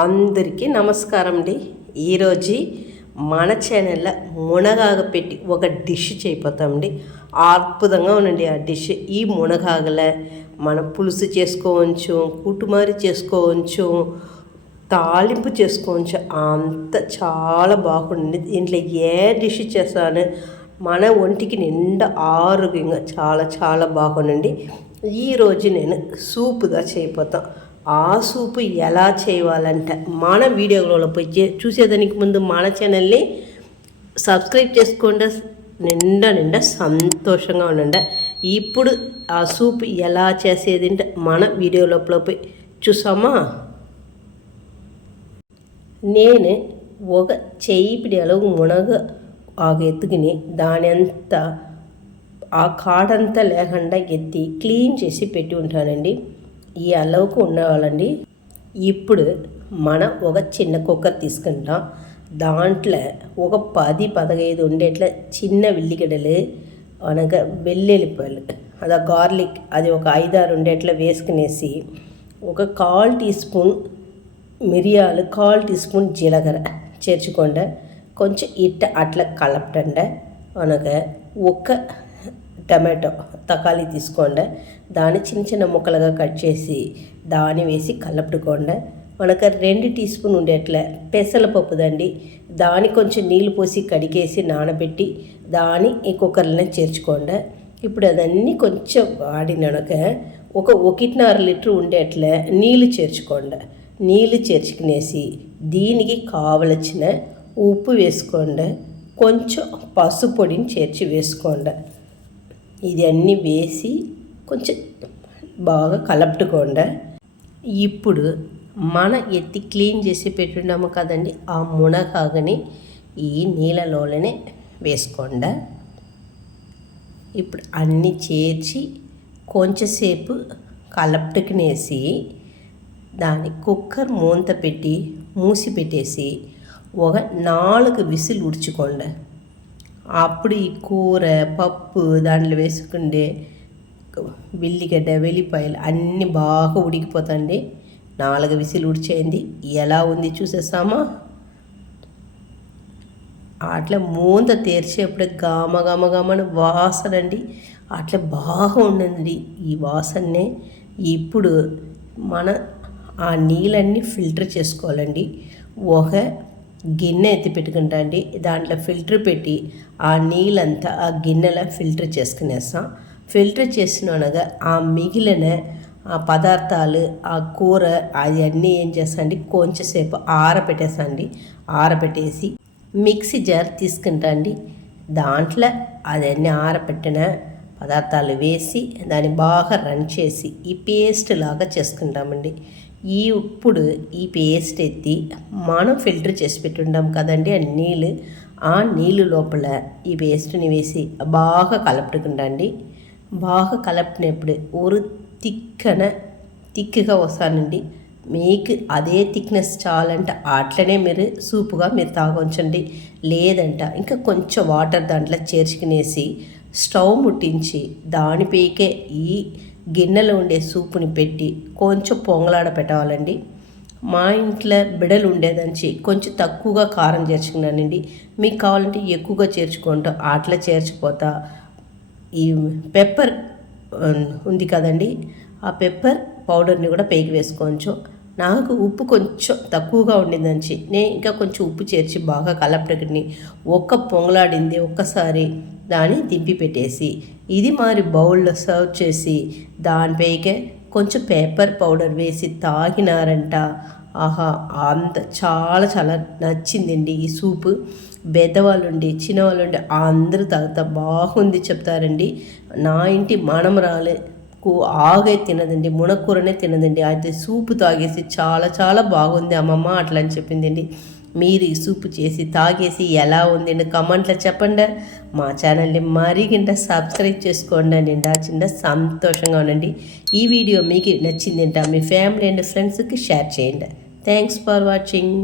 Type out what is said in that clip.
అందరికీ నమస్కారం అండి. ఈరోజు మన ఛానల్లో మునగాకు పెట్టి ఒక డిష్ చేయబోతామండి. అద్భుతంగా ఉండండి ఆ డిష్. ఈ మునగాకుల మన పులుసు చేసుకోవచ్చు, కుటుమారి చేసుకోవచ్చు, తాలింపు చేసుకోవచ్చు. అంత చాలా బాగుంది. దీంట్లో ఏ డిష్ చేస్తాను మన ఒంటికి నిండా ఆరోగ్యంగా చాలా చాలా బాగుండండి. ఈరోజు నేను సూపుగా చేయబోతాను. ఆ సూపు ఎలా చేయాలంటే మన వీడియోలో పోయి చూసేదానికి ముందు మన ఛానల్ని సబ్స్క్రైబ్ చేసుకోండి. నిండా సంతోషంగా ఉండండి. ఇప్పుడు ఆ సూపు ఎలా చేసేది అంటే మన వీడియో లోపల పోయి చూసామా. నేను ఒక చెయ్యి పిడియాలో మునగ ఆకు ఎత్తుకుని దాని అంతా ఆ కాడంతా లేకుండా ఎత్తి క్లీన్ చేసి పెట్టి ఉంటానండి. ఈ అలవుకు ఉండవాలండి. ఇప్పుడు మనం ఒక చిన్న కుక్కర్ తీసుకుంటాం. దాంట్లో ఒక 10-15 ఉండేట్ల చిన్న ఉల్లిగడ్డలు అనగా వెల్లుల్లిపాయలు, అది గార్లిక్ అది ఒక 5-6 ఉండేట్ల వేసుకునేసి ఒక 1/4 టీ స్పూన్ మిరియాలు, 1/4 టీ స్పూన్ జీలకర్ర చేర్చుకోండి. కొంచెం అట్లా కలపటండి. అనగా ఒక టమాటో తకాలి తీసుకోండి. దాన్ని చిన్న ముక్కలుగా కట్ చేసి దాన్ని వేసి కలుపుకోండి. మనకు 2 టీ స్పూన్ ఉండేట్లే పెసరపప్పుదండి. దాన్ని కొంచెం నీళ్ళు పోసి కడిగేసి నానబెట్టి దాన్ని ఈ కుక్కర్లోనే చేర్చుకోండి. ఇప్పుడు అదన్నీ కొంచెం వాడినాక ఒక 1.5 లీటర్ ఉండేట్లే నీళ్ళు చేర్చుకోండి. నీళ్ళు చేర్చుకునేసి దీనికి కావలసిన ఉప్పు వేసుకోండి. కొంచెం పసుపు పొడిని చేర్చి వేసుకోండి. ఇది అన్నీ వేసి కొంచెం బాగా కలుపుకోండి. ఇప్పుడు మన ఎత్తి క్లీన్ చేసి పెట్టున్నాము కదండి, ఆ మునగాకుని ఈ నీళ్ళలోనే వేసుకోండి. ఇప్పుడు అన్నీ చేర్చి కొంచెంసేపు కలుపుకునేసి దాన్ని కుక్కర్ మూత పెట్టి మూసి పెట్టేసి ఒక 4 విసిల్ ఉడుచుకోండి. అప్పుడు ఈ కూర పప్పు దాంట్లో వేసుకుంటే ఉల్లిగడ్డ వెల్లిపాయలు అన్నీ బాగా ఉడికిపోతాయండి. 4 విసిల్ ఉడిచేయండి. ఎలా ఉంది చూసేసామా. అట్లా మూత తెరిచేప్పుడు గమని వాసన అండి. అట్లా బాగా ఉండండి ఈ వాసననే. ఇప్పుడు మన ఆ నీళ్ళన్నీ ఫిల్టర్ చేసుకోవాలండి. ఒక గిన్నె ఎత్తి పెట్టుకుంటా అండి. దాంట్లో ఫిల్టర్ పెట్టి ఆ నీళ్ళంతా ఆ గిన్నెలో ఫిల్టర్ చేసుకునేస్తాం. ఫిల్టర్ చేసినగా ఆ మిగిలిన ఆ పదార్థాలు ఆ కూర అది అన్నీ ఏం చేస్తాండి కొంచెంసేపు ఆరబెట్టేసండి. ఆరబెట్టేసి మిక్సీ జార్ తీసుకుంటా అండి. దాంట్లో అదన్నీ ఆరబెట్టిన పదార్థాలు వేసి దాన్ని బాగా రన్ చేసి ఈ పేస్ట్ లాగా చేసుకుంటామండి. ఇప్పుడు ఈ పేస్ట్ ఎత్తి మనం ఫిల్టర్ చేసి పెట్టుంటాం కదండి ఆ నీళ్ళు లోపల ఈ పేస్ట్ని వేసి బాగా కలుపుకుంటండి. బాగా కలిపినప్పుడు ఒక తిక్కుగా వస్తానండి. మీకు అదే థిక్నెస్ చాలంటే అట్లనే మీరు సూపుగా మీరు తాగొచ్చండి. లేదంట ఇంకా కొంచెం వాటర్ దాంట్లో చేర్చుకునేసి స్టవ్ ముట్టించి దానిపైకే ఈ గిన్నెలో ఉండే సూపుని పెట్టి కొంచెం పొంగలాడ పెట్టాలండి. మా ఇంట్లో బిడలు ఉండేదంచి కొంచెం తక్కువగా కారం చేర్చుకున్నానండి. మీకు కావాలంటే ఎక్కువగా చేర్చుకుంటా అట్లా చేర్చిపోతా. ఈ పెప్పర్ ఉంది కదండి, ఆ పెప్పర్ పౌడర్ని కూడా పైకి వేసుకోవచ్చు. నాకు ఉప్పు కొంచెం తక్కువగా ఉండిందంచి నేను ఇంకా కొంచెం ఉప్పు చేర్చి బాగా కలపటని పొంగలాడింది ఒక్కసారి దాన్ని దింపి పెట్టేసి ఇది మరి బౌల్లో సర్వ్ చేసి దానిపైకే కొంచెం పేపర్ పౌడర్ వేసి తాగినారంట. ఆహా, అంత చాలా చాలా నచ్చిందండి ఈ సూపు. పెద్దవాళ్ళు ఉండి చిన్నవాళ్ళు ఉండి అందరూ తాగుతా బాగుంది చెప్తారండి. నా ఇంటి మనమరాలకు ఆగే తినదండి, మునక్కూరనే తినదండి. అయితే సూపు తాగేసి చాలా చాలా బాగుంది అమ్మమ్మ అట్లా అని చెప్పిందండి. మీరు ఈ సూపు చేసి తాగేసి ఎలా ఉంది కమెంట్లో చెప్పండి. మా ఛానల్ని మరిగింట సబ్స్క్రైబ్ చేసుకోండి. నిండా చిన్న సంతోషంగా ఉండండి. ఈ వీడియో మీకు నచ్చిందంట మీ ఫ్యామిలీ అండ్ ఫ్రెండ్స్కి షేర్ చేయండి. Thanks for watching.